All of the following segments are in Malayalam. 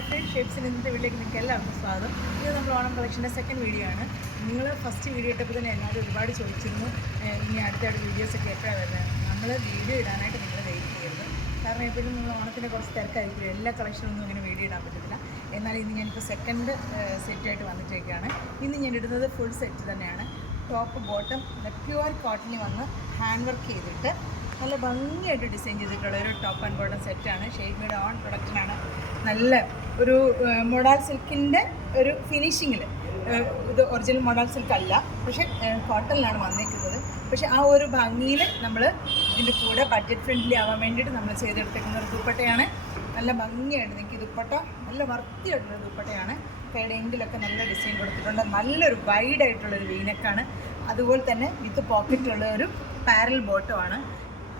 ഹായ് ഫ്രണ്ട്സ്, ഷേപ്സിൻ്റെ ഇന്നത്തെ വീഡിയോയിലേക്ക് നിങ്ങൾക്ക് എല്ലാവർക്കും സ്വാഗതം. ഇത് നമ്മൾ ഓണം കളക്ഷൻ്റെ സെക്കൻഡ് വീഡിയോ ആണ്. നിങ്ങൾ ഫസ്റ്റ് വീഡിയോ ഇട്ടപ്പോൾ തന്നെ എല്ലാവരും ഒരുപാട് ചോദിച്ചിരുന്നു ഇനി അടുത്തടുത്ത വീഡിയോസൊക്കെ എപ്പോഴാണ് വരുന്നത്. നമ്മൾ വീഡിയോ ഇടാനായിട്ട് നിങ്ങൾ വെയിറ്റ് ചെയ്യരുത്. കാരണം എപ്പോഴും നമ്മൾ ഓണത്തിൻ്റെ കുറച്ച് തിരക്കായിരിക്കും, എല്ലാ കളക്ഷനൊന്നും ഇങ്ങനെ വീഡിയോ ഇടാൻ പറ്റത്തില്ല. എന്നാൽ ഇന്ന് ഞാനിപ്പോൾ സെക്കൻഡ് സെറ്റായിട്ട് വന്നിട്ടേക്കാണ്. ഇന്ന് ഞാൻ ഇടുന്നത് ഫുൾ സെറ്റ് തന്നെയാണ്. ടോപ്പ് ബോട്ടം പ്യുവർ കോട്ടണിൽ വന്ന് ഹാൻഡ് വർക്ക് ചെയ്തിട്ട് നല്ല ഭംഗിയായിട്ട് ഡിസൈൻ ചെയ്തിട്ടുള്ള ഒരു ടോപ്പ് ആൻഡ് ബോട്ടം സെറ്റാണ്. ഷെയ്മയുടെ ഓൺ പ്രൊഡക്റ്റിനാണ്. നല്ല ഒരു മൊഡാൾ സിൽക്കിൻ്റെ ഒരു ഫിനിഷിങ്ങിൽ, ഇത് ഒറിജിനൽ മൊഡാൾ സിൽക്ക് അല്ല, പക്ഷേ കോട്ടണിലാണ് വന്നിരിക്കുന്നത്. പക്ഷേ ആ ഒരു ഭംഗിയിൽ നമ്മൾ ഇതിൻ്റെ കൂടെ ബഡ്ജറ്റ് ഫ്രണ്ട്ലി ആവാൻ വേണ്ടിയിട്ട് നമ്മൾ ചെയ്തെടുത്തേക്കുന്ന ഒരു ദുപ്പട്ടയാണ്. നല്ല ഭംഗിയായിട്ട് നിങ്ങൾക്ക് ദുപ്പട്ട നല്ല വൃത്തിയായിട്ടുള്ള ദുപ്പട്ടയാണ്. കൈയുടെ എൻഡിലൊക്കെ നല്ല ഡിസൈൻ കൊടുത്തിട്ടുണ്ട്. നല്ലൊരു വൈഡായിട്ടുള്ളൊരു വീനക്കാണ്. അതുപോലെ തന്നെ വിത്ത് പോക്കറ്റുള്ള ഒരു പാരൽ ബോട്ടമാണ്.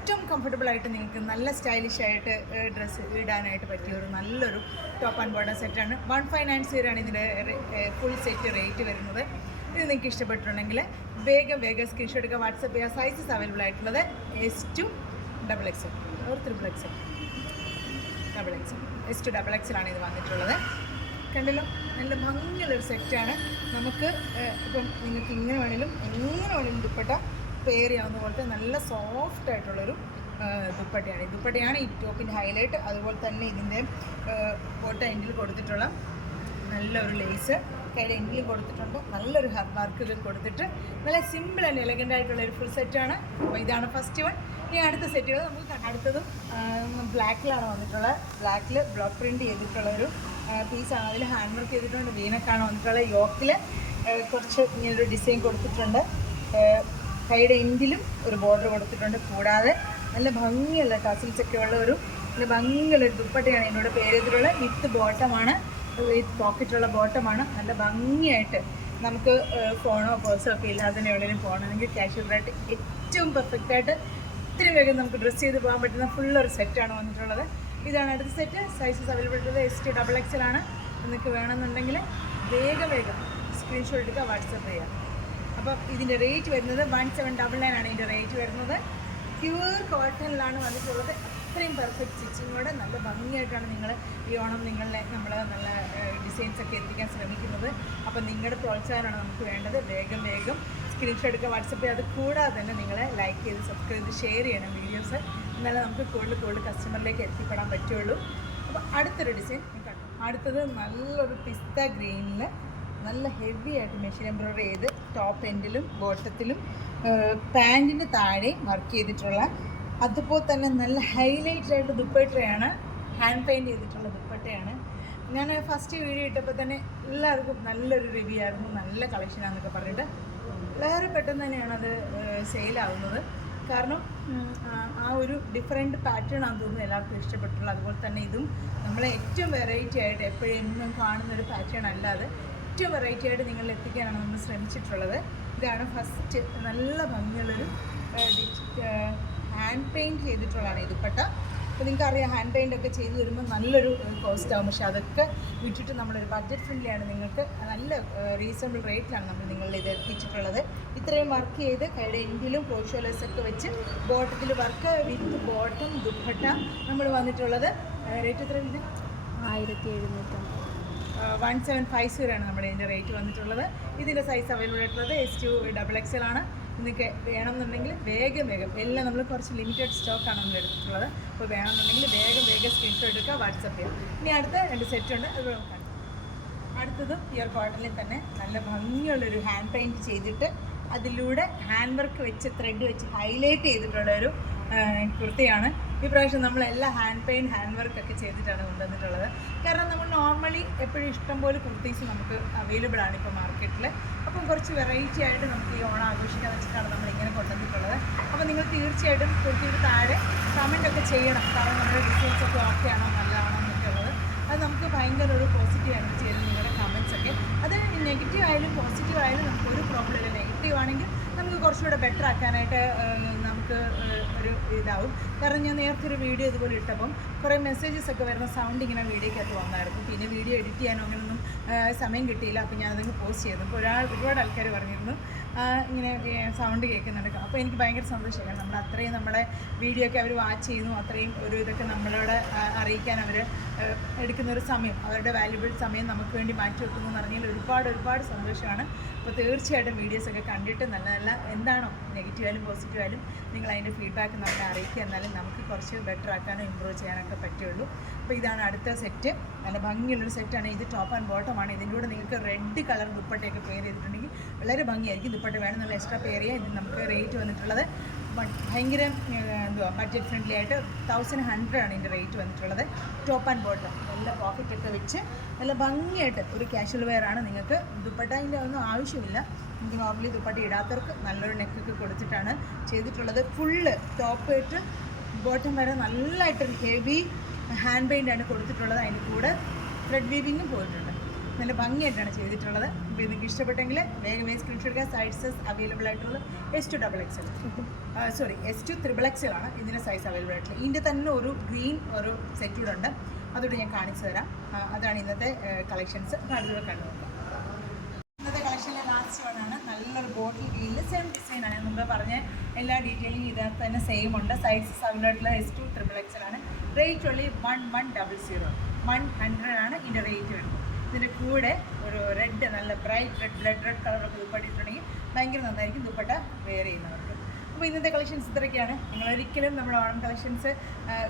ഏറ്റവും കംഫർട്ടബിളായിട്ട് നിങ്ങൾക്ക് നല്ല സ്റ്റൈലിഷ് ആയിട്ട് ഡ്രസ്സ് ഇടാനായിട്ട് പറ്റിയ ഒരു നല്ലൊരു ടോപ്പ് ആൻഡ് ബോട്ടം സെറ്റാണ്. 1590 ആണ് ഇതിൻ്റെ ഫുൾ സെറ്റ് റേറ്റ് വരുന്നത്. ഇത് നിങ്ങൾക്ക് ഇഷ്ടപ്പെട്ടിട്ടുണ്ടെങ്കിൽ വേഗം സ്ക്രീൻഷോട്ട് എടുക്കുക, വാട്സപ്പ് ചെയ്യുക. സൈസസ് അവൈലബിൾ ആയിട്ടുള്ളത് S2 XXL or XXL, S2 XXL ആണ് ഇത് വന്നിട്ടുള്ളത്. കണ്ടല്ലോ, നല്ല ഭംഗിയുള്ളൊരു സെറ്റാണ്. നമുക്ക് ഇപ്പം നിങ്ങൾക്ക് ഇങ്ങനെ വേണമെങ്കിലും ദുപ്പട്ട പെയർ ചെയ്യാവുന്ന പോലത്തെ നല്ല സോഫ്റ്റ് ആയിട്ടുള്ളൊരു ദുപ്പട്ടയാണ്. ഈ ദുപ്പട്ടയാണ് ഈ ടോപ്പിൻ്റെ ഹൈലൈറ്റ്. അതുപോലെ തന്നെ ഇതിൻ്റെ ബോട്ടം എൻഡിൽ കൊടുത്തിട്ടുള്ള നല്ലൊരു ലേസ് കൈയുടെ എൻഡിൽ കൊടുത്തിട്ടുണ്ട്. നല്ലൊരു ഹെർബ് വർക്കുകൾ കൊടുത്തിട്ട് നല്ല സിമ്പിൾ ആൻഡ് എലഗൻ്റ് ആയിട്ടുള്ളൊരു ഫുൾ സെറ്റാണ്. അപ്പോൾ ഇതാണ് ഫസ്റ്റ് വൺ. ഇനി അടുത്ത സെറ്റുകൾ നമുക്ക് അടുത്തതും ബ്ലാക്കിലാണ് വന്നിട്ടുള്ളത്. ബ്ലാക്കിൽ ബ്ലോക്ക് പ്രിൻറ്റ് ചെയ്തിട്ടുള്ളൊരു പീസാണ്. അതിൽ ഹാൻഡ് വർക്ക് ചെയ്തിട്ടുണ്ട്. വീനക്കാണ് വന്നിട്ടുള്ളത്. യോക്കിൽ കുറച്ച് ഇങ്ങനൊരു ഡിസൈൻ കൊടുത്തിട്ടുണ്ട്. കൈയുടെ എൻഡിലും ഒരു ബോർഡർ കൊടുത്തിട്ടുണ്ട്. കൂടാതെ നല്ല ഭംഗിയുള്ള ടസിൽസൊക്കെ ഉള്ള ഒരു നല്ല ഭംഗിയുള്ള ഒരു ദുപ്പട്ടയാണ് എന്നോട് പേര് ചെയ്തിട്ടുള്ളത്. വിത്ത് ബോട്ടമാണ്, വിത്ത് പോക്കറ്റുള്ള ബോട്ടമാണ്. നല്ല ഭംഗിയായിട്ട് നമുക്ക് ഫോണോ പേഴ്സോ ഒക്കെ ഇല്ലാതെ തന്നെ എവിടെയെങ്കിലും പോകണമെങ്കിൽ കാഷ്വലായിട്ട് ഏറ്റവും പെർഫെക്റ്റായിട്ട് ഇത്തിരി വേഗം നമുക്ക് ഡ്രസ്സ് ചെയ്ത് പോകാൻ പറ്റുന്ന ഫുള്ളൊരു സെറ്റാണ് വന്നിട്ടുള്ളത്. ഇതാണ് അടുത്ത സെറ്റ്. സൈസസ് അവൈലബിൾ ആയിട്ടുള്ളത് S2 XXL ആണ്. നിങ്ങൾക്ക് വേണമെന്നുണ്ടെങ്കിൽ വേഗം സ്ക്രീൻഷോട്ട് എടുക്കുക, വാട്സപ്പ് ചെയ്യുക. അപ്പം ഇതിൻ്റെ റേറ്റ് വരുന്നത് 1799 ആണ്. ഇതിൻ്റെ റേറ്റ് വരുന്നത് പ്യുവർ കോട്ടണിലാണ് വന്നിട്ടുള്ളത്. അത്രയും പെർഫെക്റ്റ് സ്റ്റിച്ചിങ്ങോടെ നല്ല ഭംഗിയായിട്ടാണ് നിങ്ങൾ ഈ ഓണം നമ്മൾ നല്ല ഡിസൈൻസൊക്കെ എത്തിക്കാൻ ശ്രമിക്കുന്നത്. അപ്പം നിങ്ങളുടെ പ്രോത്സാഹനമാണ് നമുക്ക് വേണ്ടത്. വേഗം സ്ക്രീൻഷോട്ട് എടുക്കുക, വാട്സപ്പ് ചെയ്യുക. അത് കൂടാതെ തന്നെ നിങ്ങൾ ലൈക്ക് ചെയ്ത് സബ്സ്ക്രൈബ് ചെയ്ത് ഷെയർ ചെയ്യണം വീഡിയോസ്. എന്നാലേ നമുക്ക് കൂടുതൽ കസ്റ്റമറിലേക്ക് എത്തിപ്പെടാൻ പറ്റുള്ളൂ. അപ്പോൾ അടുത്തൊരു ഡിസൈൻ കണ്ടു. അടുത്തത് നല്ലൊരു പിസ്ത ഗ്രീനിൽ നല്ല ഹെവി ആയിട്ട് മെഷീൻ എംബ്രോയിഡറി ചെയ്ത് ടോപ്പ് എൻഡിലും ബോട്ടത്തിലും പാൻറ്റിൻ്റെ താഴെ വർക്ക് ചെയ്തിട്ടുള്ള, അതുപോലെ തന്നെ നല്ല ഹൈലൈറ്റ് ആയിട്ട് ദുപ്പട്ടയാണ്. ഹാൻഡ് പെയിൻറ്റ് ചെയ്തിട്ടുള്ള ദുപ്പട്ടയാണ്. ഞാൻ ഫസ്റ്റ് വീഡിയോ ഇട്ടപ്പോൾ തന്നെ എല്ലാവർക്കും നല്ലൊരു റിവ്യൂ ആയിരുന്നു, നല്ല കളക്ഷനാണെന്നൊക്കെ പറഞ്ഞിട്ട്. വളരെ പെട്ടെന്ന് തന്നെയാണ് അത് സെയിലാവുന്നത്. കാരണം ആ ഒരു ഡിഫറെൻറ്റ് പാറ്റേൺ ആണെന്ന് തോന്നുന്നു എല്ലാവർക്കും ഇഷ്ടപ്പെട്ടുള്ളത്. അതുപോലെ തന്നെ ഇതും നമ്മളെ ഏറ്റവും വെറൈറ്റി ആയിട്ട് എപ്പോഴും കാണുന്നൊരു പാറ്റേൺ അല്ലാതെ ഏറ്റവും വെറൈറ്റി ആയിട്ട് നിങ്ങളിൽ എത്തിക്കാനാണ് നമ്മൾ ശ്രമിച്ചിട്ടുള്ളത്. ഇതാണ് ഫസ്റ്റ്. നല്ല ഭംഗിയുള്ളൊരു ഹാൻഡ് പെയിൻറ്റ് ചെയ്തിട്ടുള്ളതാണ് ഈ ദുപ്പട്ട. അപ്പോൾ നിങ്ങൾക്കറിയാം, ഹാൻഡ് പെയിൻ്റ് ഒക്കെ ചെയ്ത് വരുമ്പോൾ നല്ലൊരു കോസ്റ്റ് ആകും. പക്ഷേ അതൊക്കെ വിട്ടിട്ട് നമ്മളൊരു ബഡ്ജറ്റ് ഫ്രണ്ട്ലിയാണ്, നിങ്ങൾക്ക് നല്ല റീസണബിൾ റേറ്റിലാണ് നമ്മൾ നിങ്ങളിൽ ഇത് എത്തിച്ചിട്ടുള്ളത്. ഇത്രയും വർക്ക് ചെയ്ത് കൈയുടെ എൻഡിലും ക്രോഷ്യോലേഴ്സൊക്കെ വെച്ച് ബോട്ടത്തിൽ വർക്ക് വിത്ത് ബോട്ടം ദുപ്പട്ട നമ്മൾ വന്നിട്ടുള്ളത്. റേറ്റ് എത്ര ഇത്? 1750 ആണ് നമ്മുടെ ഇതിൻ്റെ റേറ്റ് വന്നിട്ടുള്ളത്. ഇതിൻ്റെ സൈസ് അവൈലബിൾ ആയിട്ടുള്ളത് S2 XXL ആണ്. നിങ്ങൾക്ക് വേണമെന്നുണ്ടെങ്കിൽ വേഗം എല്ലാം നമ്മൾ കുറച്ച് ലിമിറ്റഡ് സ്റ്റോക്കാണ് നമ്മൾ എടുത്തിട്ടുള്ളത്. അപ്പോൾ വേണമെന്നുണ്ടെങ്കിൽ വേഗം സ്ക്രീൻഷോട്ട് എടുക്കുക, വാട്സപ്പ് ചെയ്യുക. ഇനി അടുത്ത 2 സെറ്റുണ്ട്, അത് നോക്കാം. അടുത്തതും പ്യുവർ കോട്ടണിൽ തന്നെ നല്ല ഭംഗിയുള്ളൊരു ഹാൻഡ് പെയിൻറ്റ് ചെയ്തിട്ട് അതിലൂടെ ഹാൻഡ് വർക്ക് വെച്ച് ത്രെഡ് വെച്ച് ഹൈലൈറ്റ് ചെയ്തിട്ടുള്ളൊരു കുർത്തിയാണ്. ഈ പ്രാവശ്യം നമ്മളെല്ലാ ഹാൻഡ് വർക്കൊക്കെ ചെയ്തിട്ടാണ് കൊണ്ടുവന്നിട്ടുള്ളത്. കാരണം നമ്മൾ നോർമലി എപ്പോഴും ഇഷ്ടംപോലെ കുർത്തീസ് നമുക്ക് അവൈലബിൾ ആണ് ഇപ്പോൾ മാർക്കറ്റിൽ. അപ്പം കുറച്ച് വെറൈറ്റി ആയിട്ട് നമുക്ക് ഈ ഓണം ആഘോഷിക്കാൻ വെച്ചിട്ടാണ് നമ്മളിങ്ങനെ കൊണ്ടുവന്നിട്ടുള്ളത്. അപ്പോൾ നിങ്ങൾ തീർച്ചയായിട്ടും കുർത്തിയുടെ താഴെ കമൻറ്റൊക്കെ ചെയ്യണം. കാരണം നമ്മുടെ ഡിസൈൻസൊക്കെ ഓക്കെ ആണോ നല്ലതാണോ എന്നൊക്കെ ഉള്ളത്. അത് നമുക്ക് ഭയങ്കര ഒരു പോസിറ്റീവ് എനർജി ആയിരുന്നു നിങ്ങളുടെ കമൻസൊക്കെ. അത് നെഗറ്റീവ് ആയാലും പോസിറ്റീവ് ആയാലും നമുക്കൊരു പ്രോബ്ലം ഇല്ല. നെഗറ്റീവ് ആണെങ്കിൽ നമുക്ക് കുറച്ചുകൂടെ ബെറ്റർ ആക്കാനായിട്ട് നമുക്ക് ഒരു ഇതാവും. കാരണം ഞാൻ നേരത്തെ ഒരു വീഡിയോ ഇതുപോലെ ഇട്ടപ്പം കുറേ മെസ്സേജസ് ഒക്കെ വരുന്ന സൗണ്ട് ഇങ്ങനെ വീഡിയോക്കകത്ത് വന്നായിരുന്നു. പിന്നെ വീഡിയോ എഡിറ്റ് ചെയ്യാനോ അങ്ങനെയൊന്നും സമയം കിട്ടിയില്ല. അപ്പോൾ ഞാനതങ്ങ് പോസ്റ്റ് ചെയ്തു. അപ്പോൾ ഒരുപാട് ആൾക്കാർ പറഞ്ഞിരുന്നു ഇങ്ങനെ സൗണ്ട് കേൾക്കുന്നുണ്ട്. അപ്പോൾ എനിക്ക് ഭയങ്കര സന്തോഷമാണ്. നമ്മൾ അത്രയും നമ്മുടെ വീഡിയോ ഒക്കെ അവർ വാച്ച് ചെയ്യുന്നു, അത്രയും ഒരു ഇതൊക്കെ നമ്മളോട് അറിയിക്കാൻ അവർ എടുക്കുന്നൊരു സമയം, അവരുടെ വാല്യുബിൾ സമയം നമുക്ക് വേണ്ടി മാറ്റി വെക്കുന്നു എന്ന് പറഞ്ഞാൽ ഒരുപാട് സന്തോഷമാണ്. അപ്പോൾ തീർച്ചയായിട്ടും വീഡിയോസൊക്കെ കണ്ടിട്ട് നല്ല നല്ല എന്താണോ നെഗറ്റീവായാലും പോസിറ്റീവായാലും നിങ്ങൾ അതിൻ്റെ ഫീഡ്ബാക്ക് നമ്മളെ അറിയിക്കുക. എന്നാലും നമുക്ക് കുറച്ച് ബെറ്റർ ആക്കാനോ ഇമ്പ്രൂവ് ചെയ്യാനൊക്കെ പറ്റുള്ളൂ. അപ്പോൾ ഇതാണ് അടുത്ത സെറ്റ്. നല്ല ഭംഗിയുള്ളൊരു സെറ്റാണ്. ഇത് ടോപ്പ് ആൻഡ് ബോട്ടമാണ്. ഇതിൻ്റെ കൂടെ നിങ്ങൾക്ക് റെഡ് കളർ ദുപ്പട്ടയൊക്കെ പെയർ ചെയ്തിട്ടുണ്ടെങ്കിൽ വളരെ ഭംഗിയായിരിക്കും. ദുപ്പട്ട വേണമെന്നുള്ള എക്സ്ട്രാ പെയർ ചെയ്യുക. ഇത് നമുക്ക് റേറ്റ് വന്നിട്ടുള്ളത് ഭയങ്കര ബഡ്ജറ്റ് ഫ്രണ്ട്ലി ആയിട്ട് 1100 ആണ് ഇതിൻ്റെ റേറ്റ് വന്നിട്ടുള്ളത്. ടോപ്പ് ആൻഡ് ബോട്ടം നല്ല പോക്കറ്റൊക്കെ വെച്ച് നല്ല ഭംഗിയായിട്ട് ഒരു കാഷ്വൽ വെയർ ആണ്. നിങ്ങൾക്ക് ദുപ്പട്ടൻ്റെ ഒന്നും ആവശ്യമില്ല. നമുക്ക് നോർമലി ദുപ്പട്ട ഇടാത്തവർക്ക് നല്ലൊരു നെക്കൊക്കെ കൊടുത്തിട്ടാണ് ചെയ്തിട്ടുള്ളത്. ഫുള്ള് ടോപ്പ് ഇട്ട് ബോട്ടം വരെ നല്ലതായിട്ടൊരു ഹെവി ഹാൻഡ് പെയിൻ്റാണ് കൊടുത്തിട്ടുള്ളത്. അതിൻ്റെ കൂടെ ത്രെഡ് വീവിങ്ങും പോയിട്ടുണ്ട്. നല്ല ഭംഗിയായിട്ടാണ് ചെയ്തിട്ടുള്ളത്. അപ്പോൾ നിങ്ങൾക്ക് ഇഷ്ടപ്പെട്ടെങ്കിൽ വേഗം സ്ക്രീൻഷോട്ട് എടുക്കുക. സൈസസ് അവൈലബിൾ ആയിട്ടുള്ളത് S2XXL S2XXL ആണ് ഇതിൻ്റെ സൈസ് അവൈലബിൾ ആയിട്ടുള്ളത്. ഇതിൻ്റെ തന്നെ ഒരു ഗ്രീൻ ഒരു സെറ്റ് കൂടെ ഉണ്ട്. അതുകൊണ്ട് ഞാൻ കാണിച്ചു തരാം. അതാണ് ഇന്നത്തെ കളക്ഷൻസ്. അതുകൂടെ കണ്ടു നോക്കാം. ഇന്നത്തെ കളക്ഷനിലെ ലാസ്റ്റ് വണ്ണാണ്. നല്ലൊരു ബോട്ടിൽ ഗ്രീനിൽ സെയിം ഡിസൈനാണ്. മുമ്പ് പറഞ്ഞ എല്ലാ ഡീറ്റെയിലും ഇതിനകത്ത് തന്നെ സെയിം ഉണ്ട്. സൈസസ് അവൈലബിൾ ആയിട്ടുള്ള S2XXL ആണ്. റേറ്റ് ഉള്ളി 1100 100 ആണ് ഇതിൻ്റെ റേറ്റ് വരുന്നത്. ഇതിൻ്റെ കൂടെ ഒരു റെഡ് നല്ല ബ്രൈറ്റ് റെഡ് കളറൊക്കെ ദുപ്പട്ടിട്ടുണ്ടെങ്കിൽ ഭയങ്കര നന്നായിരിക്കും ദുപ്പട്ട വെയർ ചെയ്യുന്നവർക്ക്. അപ്പോൾ ഇന്നത്തെ കളക്ഷൻസ് ഇത്രയൊക്കെയാണ്. നിങ്ങളൊരിക്കലും നമ്മുടെ ഓണം കളക്ഷൻസ്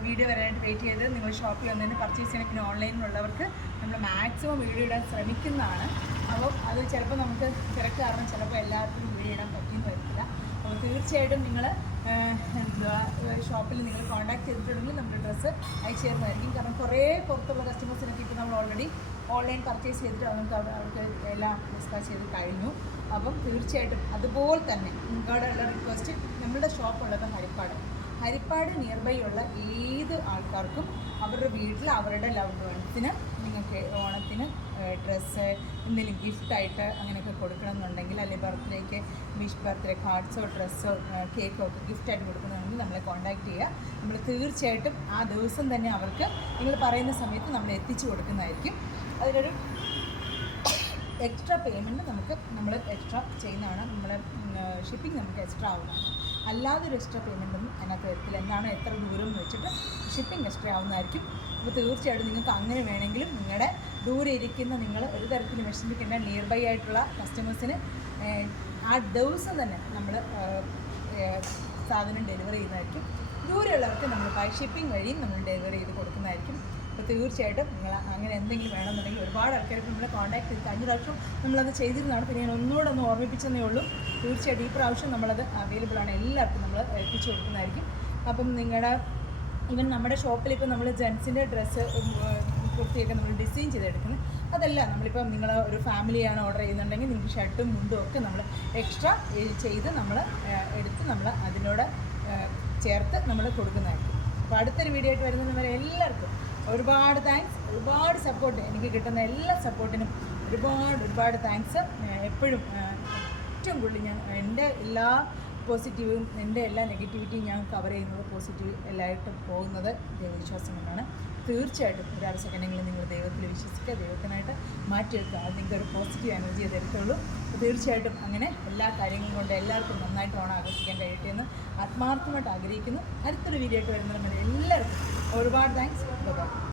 വീഡിയോ വരാനായിട്ട് വെയിറ്റ് ചെയ്ത് നിങ്ങൾ ഷോപ്പിൽ വന്നതിന് പർച്ചേസ് ചെയ്യണം. പിന്നെ ഓൺലൈനിലുള്ളവർക്ക് നമ്മൾ മാക്സിമം വീഡിയോ ഇടാൻ ശ്രമിക്കുന്നതാണ്. അപ്പോൾ അത് ചിലപ്പോൾ നമുക്ക് തിരക്ക് കാരണം ചിലപ്പോൾ എല്ലാവർക്കും വീഡിയോ ഇടാൻ പറ്റിയെന്ന് വരില്ല. അപ്പോൾ തീർച്ചയായിട്ടും നിങ്ങൾ ഷോപ്പിൽ നിങ്ങൾ കോൺടാക്ട് ചെയ്തിട്ടുണ്ടെങ്കിൽ നമ്മൾ ഡ്രസ്സ് അയച്ചു തരുന്നതായിരിക്കും. കാരണം കുറേ പുറത്തുള്ള കസ്റ്റമേഴ്സിനൊക്കെ ഇപ്പോൾ നമ്മൾ ഓൾറെഡി ഓൺലൈൻ പർച്ചേസ് ചെയ്തിട്ട് അവർക്ക് എല്ലാം ഡിസ്പാച്ച് ചെയ്ത് കഴിഞ്ഞു. അപ്പം തീർച്ചയായിട്ടും അതുപോലെ തന്നെ നിങ്ങളുടെ റിക്വസ്റ്റ്, നമ്മളുടെ ഷോപ്പുള്ളത് ഹരിപ്പാട് നിയർ ബൈ ഉള്ള ഏത് ആൾക്കാർക്കും അവരുടെ വീട്ടിൽ അവരുടെ ലവ്ഡ് വൺസിന് നിങ്ങൾക്ക് ഓണത്തിന് ഡ്രസ്സ് എന്തെങ്കിലും ഗിഫ്റ്റായിട്ട് അങ്ങനെയൊക്കെ കൊടുക്കണമെന്നുണ്ടെങ്കിൽ, അല്ലെങ്കിൽ ബർത്ത്ഡേക്ക് ബർത്ത്ഡേ കാർഡ്സോ ഡ്രസ്സോ കേക്കോ ഒക്കെ ഗിഫ്റ്റായിട്ട് കൊടുക്കണമെന്നുണ്ടെങ്കിൽ നമ്മളെ കോൺടാക്ട് ചെയ്യുക. നമ്മൾ തീർച്ചയായിട്ടും ആ ദിവസം തന്നെ അവർക്ക് നിങ്ങൾ പറയുന്ന സമയത്ത് നമ്മൾ എത്തിച്ചു കൊടുക്കുന്നതായിരിക്കും. അതിനൊരു എക്സ്ട്രാ പേയ്മെൻറ്റ് നമ്മൾ എക്സ്ട്രാ ചെയ്യുന്നതാണ്. നമ്മുടെ ഷിപ്പിംഗ് നമുക്ക് എക്സ്ട്രാ ആവുന്നതാണ്. അല്ലാതൊരു എക്സ്ട്രാ പേയ്മെൻ്റ് ഒന്നും അതിനകത്ത് വരത്തില്ല. എന്താണ് എത്ര ദൂരം എന്ന് വെച്ചിട്ട് ഷിപ്പിംഗ് എക്സ്ട്രാ ആവുന്നതായിരിക്കും. അപ്പോൾ തീർച്ചയായിട്ടും നിങ്ങൾക്ക് അങ്ങനെ വേണമെങ്കിലും നിങ്ങളുടെ ദൂരെ ഇരിക്കുന്ന നിങ്ങൾ ഒരു തരത്തിൽ വിഷമിക്കേണ്ട നിയർ ബൈ ആയിട്ടുള്ള കസ്റ്റമേഴ്സിന് ആ ദിവസം തന്നെ നമ്മൾ സാധനം ഡെലിവറി ചെയ്യുന്നതായിരിക്കും. ദൂരെയുള്ളവർക്ക് നമ്മൾ ബൈ ഷിപ്പിംഗ് വഴിയും നമ്മൾ ഡെലിവറി ചെയ്ത് കൊടുക്കുന്നതായിരിക്കും. അപ്പോൾ തീർച്ചയായിട്ടും നിങ്ങൾ അങ്ങനെ എന്തെങ്കിലും വേണമെന്നുണ്ടെങ്കിൽ ഒരുപാട് ആൾക്കാർക്ക് നമ്മളെ കോൺടാക്ട് ചെയ്ത് കഴിഞ്ഞ പ്രാവശ്യം നമ്മളത് ചെയ്തിരുന്നതാണ്. പിന്നെ ഞാൻ ഒന്നുകൂടെ ഓർമ്മിപ്പിച്ചതേ ഉള്ളൂ. തീർച്ചയായിട്ടും ഈ പ്രാവശ്യം നമ്മളത് അവൈലബിൾ ആണ്. എല്ലാവർക്കും നമ്മൾ എത്തിച്ചു കൊടുക്കുന്നതായിരിക്കും. അപ്പം നിങ്ങളുടെ ഈവൻ നമ്മുടെ ഷോപ്പിൽ ഇപ്പോൾ നമ്മൾ ജെൻസിൻ്റെ ഡ്രസ്സ് കുർത്തിയൊക്കെ നമ്മൾ ഡിസൈൻ ചെയ്തെടുക്കുന്നത് അതല്ല. നമ്മളിപ്പോൾ നിങ്ങൾ ഒരു ഫാമിലിയാണ് ഓർഡർ ചെയ്യുന്നുണ്ടെങ്കിൽ നിങ്ങൾക്ക് ഷർട്ടും മുണ്ടും ഒക്കെ നമ്മൾ എക്സ്ട്രാ ചെയ്ത് നമ്മൾ എടുത്ത് നമ്മൾ അതിനോട് ചേർത്ത് നമ്മൾ കൊടുക്കുന്നതായിരിക്കും. അപ്പോൾ അടുത്തൊരു വീഡിയോ ആയിട്ട് വരുന്നവരെ എല്ലാവർക്കും ഒരുപാട് താങ്ക്സ്. ഒരുപാട് സപ്പോർട്ട് എനിക്ക് കിട്ടുന്ന എല്ലാ സപ്പോർട്ടിനും ഒരുപാട് താങ്ക്സ്. എപ്പോഴും ഏറ്റവും കൂടുതൽ ഞാൻ എൻ്റെ എല്ലാ പോസിറ്റീവും എൻ്റെ എല്ലാ നെഗറ്റിവിറ്റിയും ഞാൻ കവർ ചെയ്യുന്നത് പോസിറ്റീവ് എല്ലായിട്ടും പോകുന്നത് ദൈവവിശ്വാസം കൊണ്ടാണ്. തീർച്ചയായിട്ടും ഒരു സെക്കൻഡെങ്കിലും നിങ്ങൾ ദൈവത്തിൽ വിശ്വസിക്കുക, ദൈവത്തിനായിട്ട് മാറ്റിയെടുക്കുക. അത് നിങ്ങൾക്ക് ഒരു പോസിറ്റീവ് എനർജി തരത്തുള്ളൂ. തീർച്ചയായിട്ടും അങ്ങനെ എല്ലാ കാര്യങ്ങളും കൊണ്ട് എല്ലാവർക്കും നന്നായിട്ട് ഓണം ആഘോഷിക്കാൻ കഴിയട്ടെ എന്ന് ആത്മാർത്ഥമായിട്ട് ആഗ്രഹിക്കുന്നു. അടുത്തൊരു വീഡിയോ ആയിട്ട് വരുന്നത് നമ്മുടെ എല്ലാവർക്കും ഒരുപാട് താങ്ക്സ്. ബൈ.